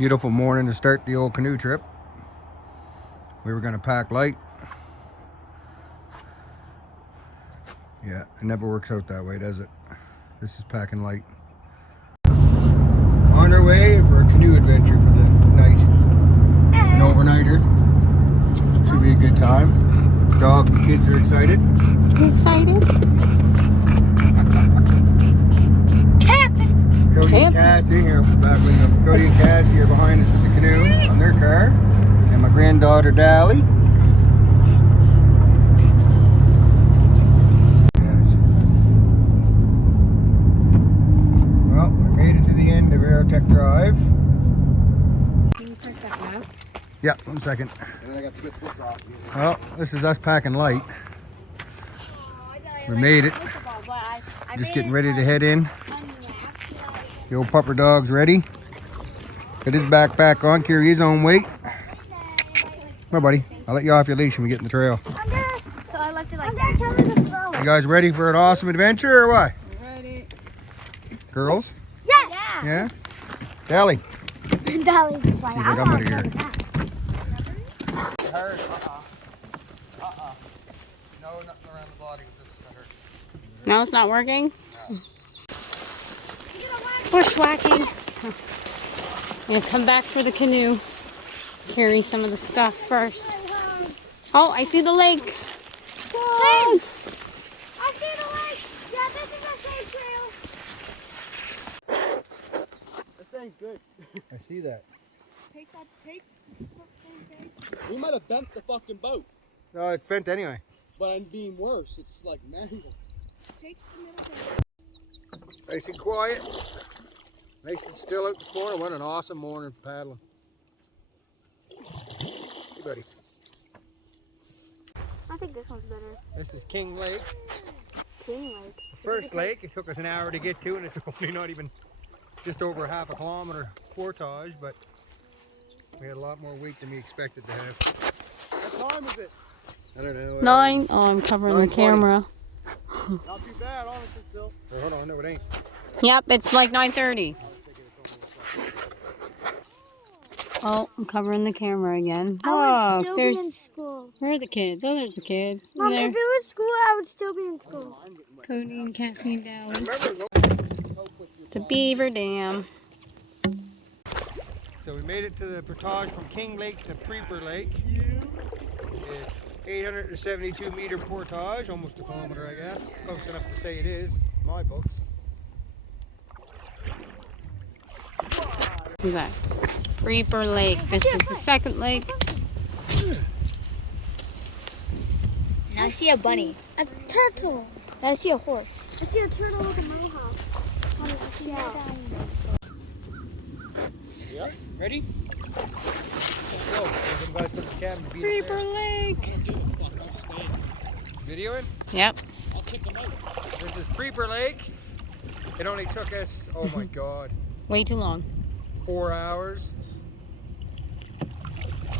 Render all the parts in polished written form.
Beautiful morning to start the old canoe trip. We were going to pack light. Yeah, it never works out that way, does it? This is packing light. On our way for a canoe adventure for the night. An overnighter. Should be a good time. Dog and kids are excited. Excited? Cody and Cassie here, battling up. Cody and Cassie are behind us with the canoe on their car, and my granddaughter Dally. Yes. Well, we made it to the end of Aerotech Drive. Can you press that map? Yeah, 1 second. And then I got to twist this off. Well, this is us packing light. We made it. Just getting ready to head in. The old pupper dog's ready. Got his backpack on, carry his own weight. Well, buddy, I'll let you off your leash when we get in the trail. So I left it like that. You guys ready for an awesome adventure or what? Ready. Girls? Yeah. Yeah? Dally. Dally's just like, She's like, I'm out of here. No, nothing around the body with this hurt. No, it's not working? Bushwhacking. Yeah, come back for the canoe. Carry some of the stuff first. Oh, I see the lake. Whoa. I see the lake. Yeah, this is a safe trail. This ain't good. I see that. Take that, We might have bent the fucking boat. No, it's bent anyway. But I'm being worse. It's like mangled. Take the middle thing. Nice and quiet. Nice and still out this morning. What an awesome morning for paddling. Hey, buddy. I think this one's better. This is King Lake. King Lake. The first lake, it took us an hour to get to, and it's only not even just over half a kilometer portage, but we had a lot more weight than we expected to have. What time is it? I don't know. 9. Oh, I'm covering the 9:20. camera. Not too bad, honestly, still. Oh, hold on, no, it ain't. Yep, it's like 9:30. Oh, I'm covering the camera again. I Oh, would still there's. be in school. Where are the kids? Oh, there's the kids. Mom, There. if it was school, I would still be in school. Cody and Cassie and Dally. Remember, The Beaver Dam. so we made it to the portage from King Lake to Preeper Lake. It's 872 meter portage, almost a kilometer, I guess. Close enough to say it is, in my books. Who's that? Preeper Lake. This is the second lake. Now I see a bunny. A turtle. Now I see a horse. I see a turtle with a mohawk. Yeah, ready? Let's go. Everybody put the cabin to beat Preeper Lake. Videoing? Yep. I'll kick them out. This is Preeper Lake. It only took us, oh my god, Way too long. 4 hours.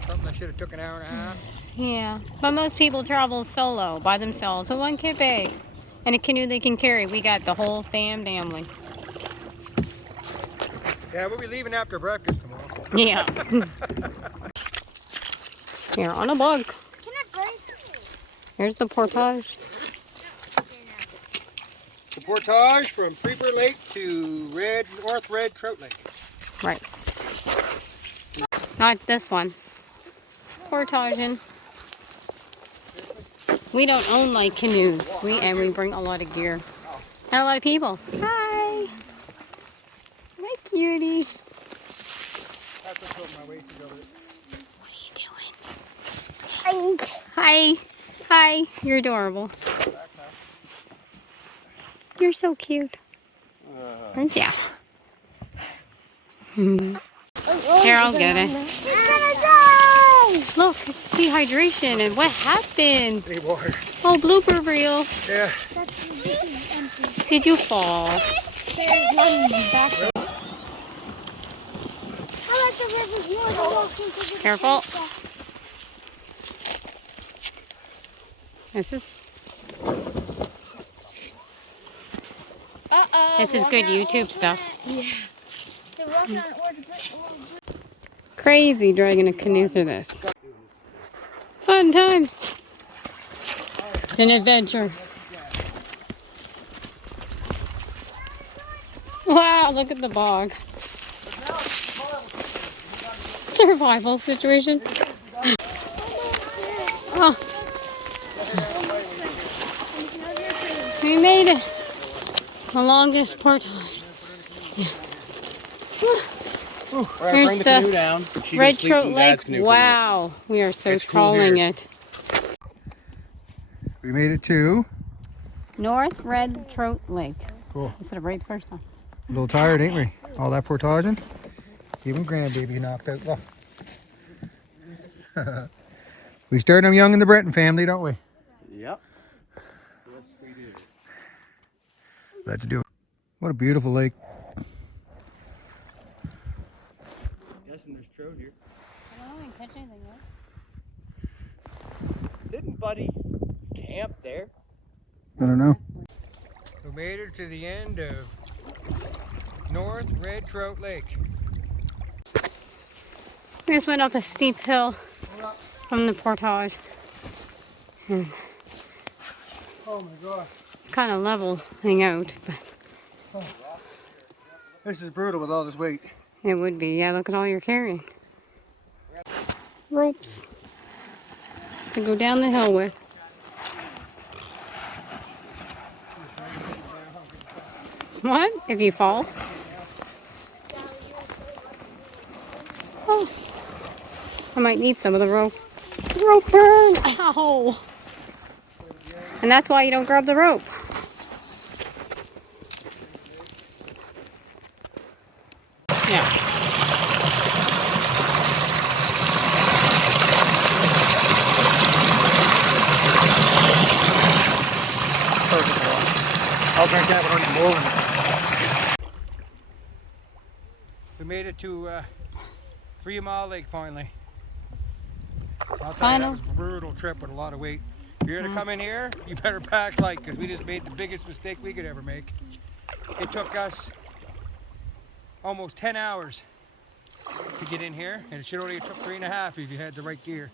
Something that should have took an hour and a half. Yeah, but most people travel solo by themselves with one kit bag and a canoe they can carry. We got the whole family. Yeah, we'll be leaving after breakfast tomorrow. Yeah. Here on a bug. Can I break? Here's the portage. The portage from Preeper Lake to North Red Trout Lake. Right. Not this one. Portaging. We don't own like canoes. We bring a lot of gear. And a lot of people. Hi. Hi, cutie. That's what my waist is over it. What are you doing? Hi. Hi. You're adorable. You're so cute. Aren't ya? Here, I'll get it. It's gonna die! Look, it's dehydration. And what happened? Any water. Oh, blooper reel. Yeah. This is empty. Did you fall? There's one back there. I like the river more than walking to the Careful. This is good YouTube stuff. Yeah. The rock on or the Crazy dragging a canoe through this. Fun times. It's an adventure. Wow, look at the bog. Survival situation. Oh. We made it. The longest portage. Yeah. Here's the canoe down. She Red can sleep Trout in Lake. Dad's canoe for Wow, we are so It's cool trolling here. it. We made it to. North Red Trout Lake. Cool. I said it right the first time. A little tired, ain't we? All that portaging. Even grandbaby knocked out. Well, we started them young in the Breton family, don't we? Yep. Yes, we do. Let's do it. What a beautiful lake. Guessing there's trout here. I don't catch anything yet. Didn't Buddy camp there? I don't know. We made it to the end of North Red Trout Lake. We just went up a steep hill from the portage. Oh my God. Kind of leveling out, but This is brutal with all this weight. it would be. Yeah, look at all you're carrying. Ropes to go down the hill with. What? If you fall? Oh, I might need some of the rope. Rope burn! Ow! And that's why you don't grab the rope. Yeah. Perfect one. I'll drink that one on more. We made it to 3 Mile Lake finally. I'll tell you, that was a brutal trip with a lot of weight. If you're gonna come in here, you better pack light, because we just made the biggest mistake we could ever make. It took us almost 10 hours to get in here, and it should only have took 3.5 if you had the right gear.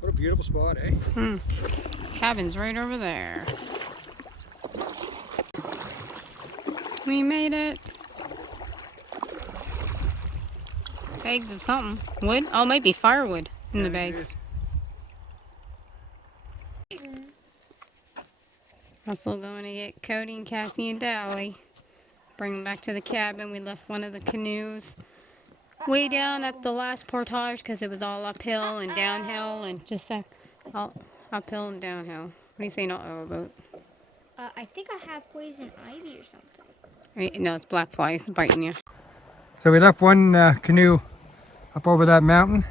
What a beautiful spot, eh? Cabin's right over there. We made it. Bags of something. Wood? Oh, maybe firewood in the bags. Russell going to get Cody and Cassie and Dally. Bring them back to the cabin. We left one of the canoes way down at the last portage because it was all uphill and downhill and just all uphill and downhill. What do you say not about? I think I have poison ivy or something. Right? No, it's black flies biting you. So we left one canoe up over that mountain.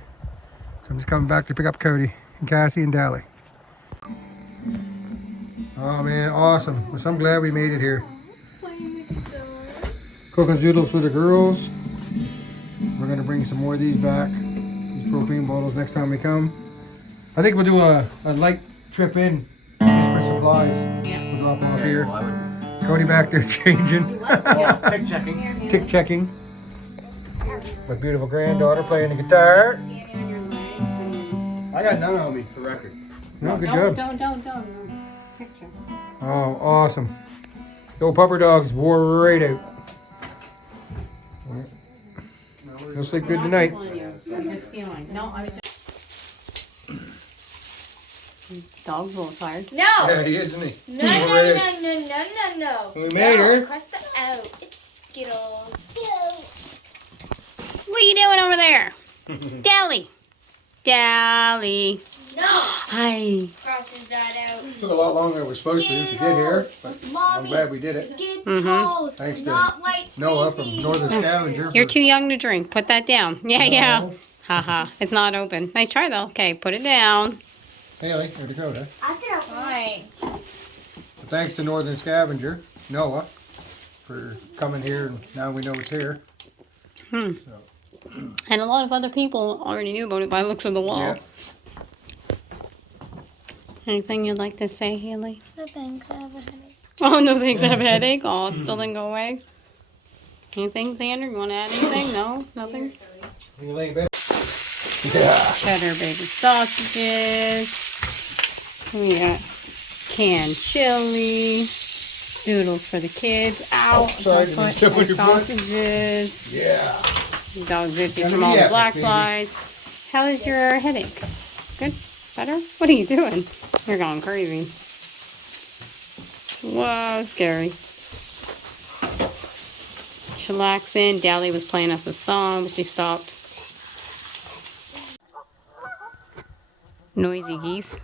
So I'm just coming back to pick up Cody and Cassie and Dally. Oh man, awesome. So I'm glad we made it here. Cooking zoodles for the girls. We're gonna bring some more of these back. These propane bottles next time we come. I think we'll do a light trip in just for supplies. Yeah. We'll drop off here. Cody back there changing. Tick checking. Tick checking. My beautiful granddaughter playing the guitar. I got none on me for record. No, good job. Don't. Picture. Oh, awesome. The old pupper dogs wore right out. You'll sleep good tonight. I'm just feeling. No, I was just... Dog's a little tired. No! Yeah, he is, isn't he? No, no, no, no, no, no, no. We made her. Cross the out. It's Skittles. What are you doing over there? Dally. Dally. No! Hi. Crosses that out. Took a lot longer than we're supposed to get here, but I'm Mommy, glad we did it. Skittles. Thanks to Not white Noah from fizzy. Northern Scavenger. You're for- too young to drink. Put that down. Yeah, yeah. No. Haha. It's not open. Nice try though. Okay, put it down. Haley or Dakota. I could have fine. But thanks to Northern Scavenger, Noah, for coming here, and now we know it's here. Hmm. So, And a lot of other people already knew about it by the looks of the wall. yeah. Anything you'd like to say, Haley? No thanks, I have a headache. Oh, no thanks, I have a headache. Oh, it still didn't go away. Anything, Xander? You want to add anything? No? Nothing? Yeah. Cheddar baby sausages. We got canned chili. Noodles for the kids. Ow. sorry, didn't mean to step on your foot. Sausages. Yeah. Dog's itchy Gonna from be all the epic, black baby. flies. How is your headache? Good? Better? What are you doing? You're going crazy. Whoa, scary. Chillaxing. Dally was playing us a song, but she stopped. Noisy geese.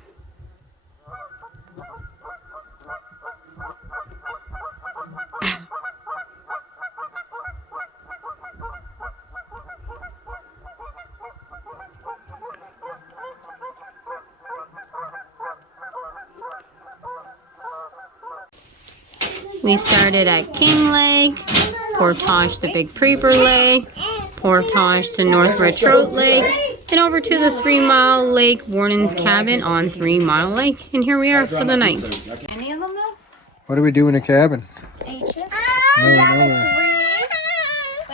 We started at King Lake, portage to Big Preeper Lake, portage to North Red Trout Lake, and over to the 3 Mile Lake Warden's cabin on 3 Mile Lake. And here we are for the night. Any of them though? What do we do in the cabin? Eight chips?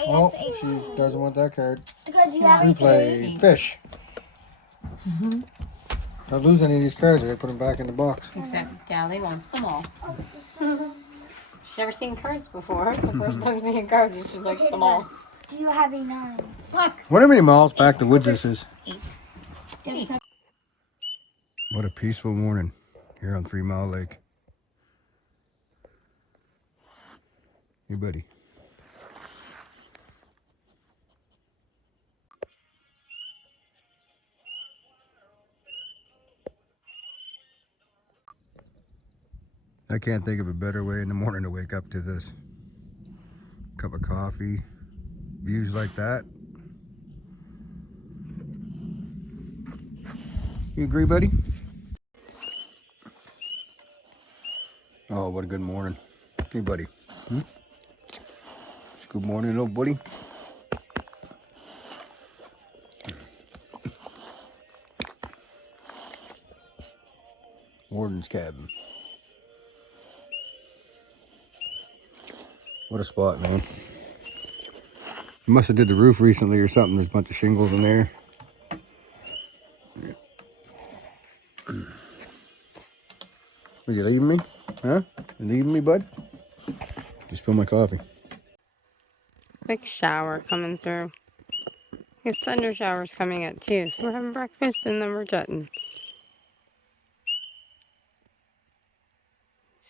Oh, she doesn't want that card. Because you have We play fish. Don't lose any of these cards. I gotta put them back in the box. Except Dally wants them all. She's never seen cards before. It's the first time seeing cards and she likes them all. Do you have a 9? Look. What many miles back to woods this is? 8. What a peaceful morning here on 3 Mile Lake. Hey, buddy. I can't think of a better way in the morning to wake up to this. Cup of coffee, views like that. You agree, buddy? Oh, what a good morning. Hey, buddy. Good morning, little buddy. Warden's cabin. What a spot, man. You must have did the roof recently or something. There's a bunch of shingles in there. Are you leaving me? Huh? You leaving me, bud? You spilled my coffee. Big shower coming through. We have thunder showers coming at 2. So we're having breakfast and then we're jetting.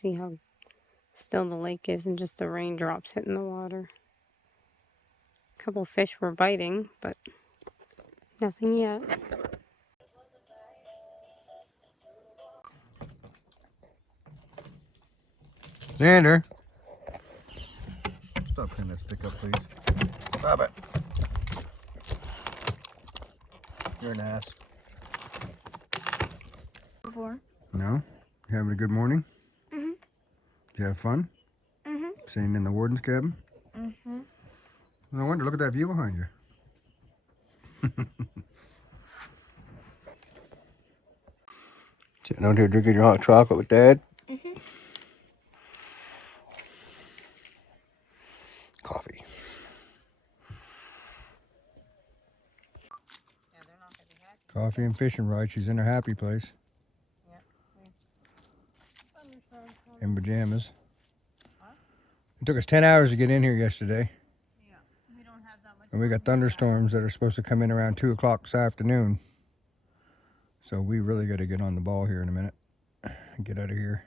See how still the lake is and just the raindrops hitting the water. A couple fish were biting, but nothing yet. Xander. Stop putting that stick up, please. Stop it. You're an ass. Before. No? You having a good morning? Mm-hmm. Did you have fun? Mm-hmm. Staying in the warden's cabin? Mm-hmm. No wonder. Look at that view behind you. Sitting out here drinking your hot chocolate with Dad. Mm-hmm. Coffee. Coffee and fishing ride. She's in her happy place. In pajamas. It took us 10 hours to get in here yesterday. Yeah, we don't have that much. And we got thunderstorms that are supposed to come in around 2 o'clock this afternoon. So we really got to get on the ball here in a minute and get out of here.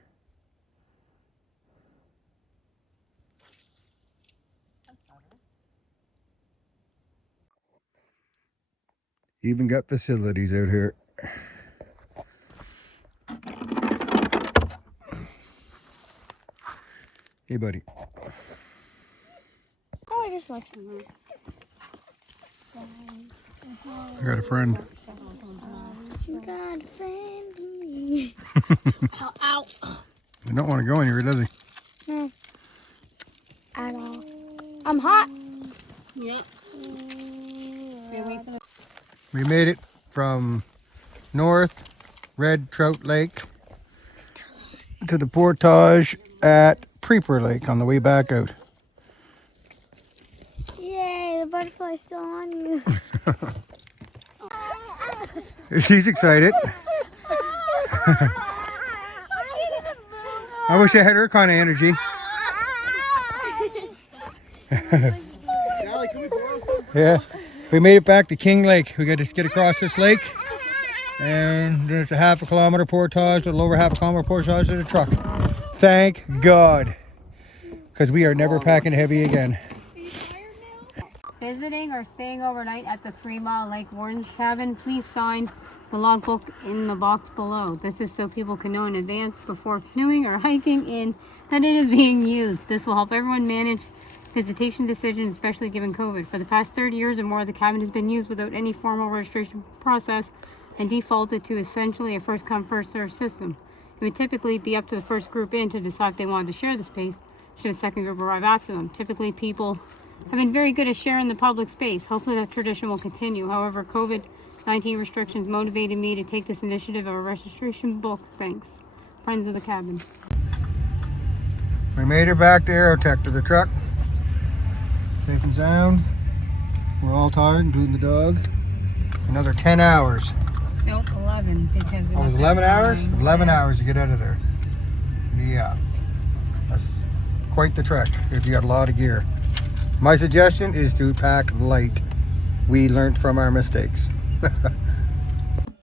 Even got facilities out here. Hey, buddy. Oh, I just like some. I got a friend. You got a friend in me. Ow, ow. He don't want to go anywhere, does he? No. At all. I'm hot. Yep. We made it from North Red Trout Lake to the portage at Preeper Lake on the way back out. Yay, the butterfly's still on you. She's excited. I wish I had her kind of energy. Allie, can we borrow some? Yeah, we made it back to King Lake. We got to get across this lake, and there's a half a kilometer portage, a little over half a kilometer portage to the truck. Thank God, because we are never packing heavy again. Visiting or staying overnight at the 3 Mile Lake Wardens cabin, please sign the logbook in the box below. This is so people can know in advance before canoeing or hiking in that it is being used. This will help everyone manage visitation decisions, especially given COVID. For the past 30 years or more, the cabin has been used without any formal registration process and defaulted to essentially a first-come, first-served system. It would typically be up to the first group in to decide if they wanted to share the space should a second group arrive after them. Typically, people have been very good at sharing the public space. Hopefully that tradition will continue. However, COVID-19 restrictions motivated me to take this initiative of a registration book. Thanks. Friends of the cabin. We made it back to Aerotech to the truck. Safe and sound. We're all tired, including the dog. Another 10 hours. Nope, 11. Because Oh, it was 11 hours? 11 hours to get out of there. Yeah. That's quite the trek if you got a lot of gear. My suggestion is to pack light. We learned from our mistakes.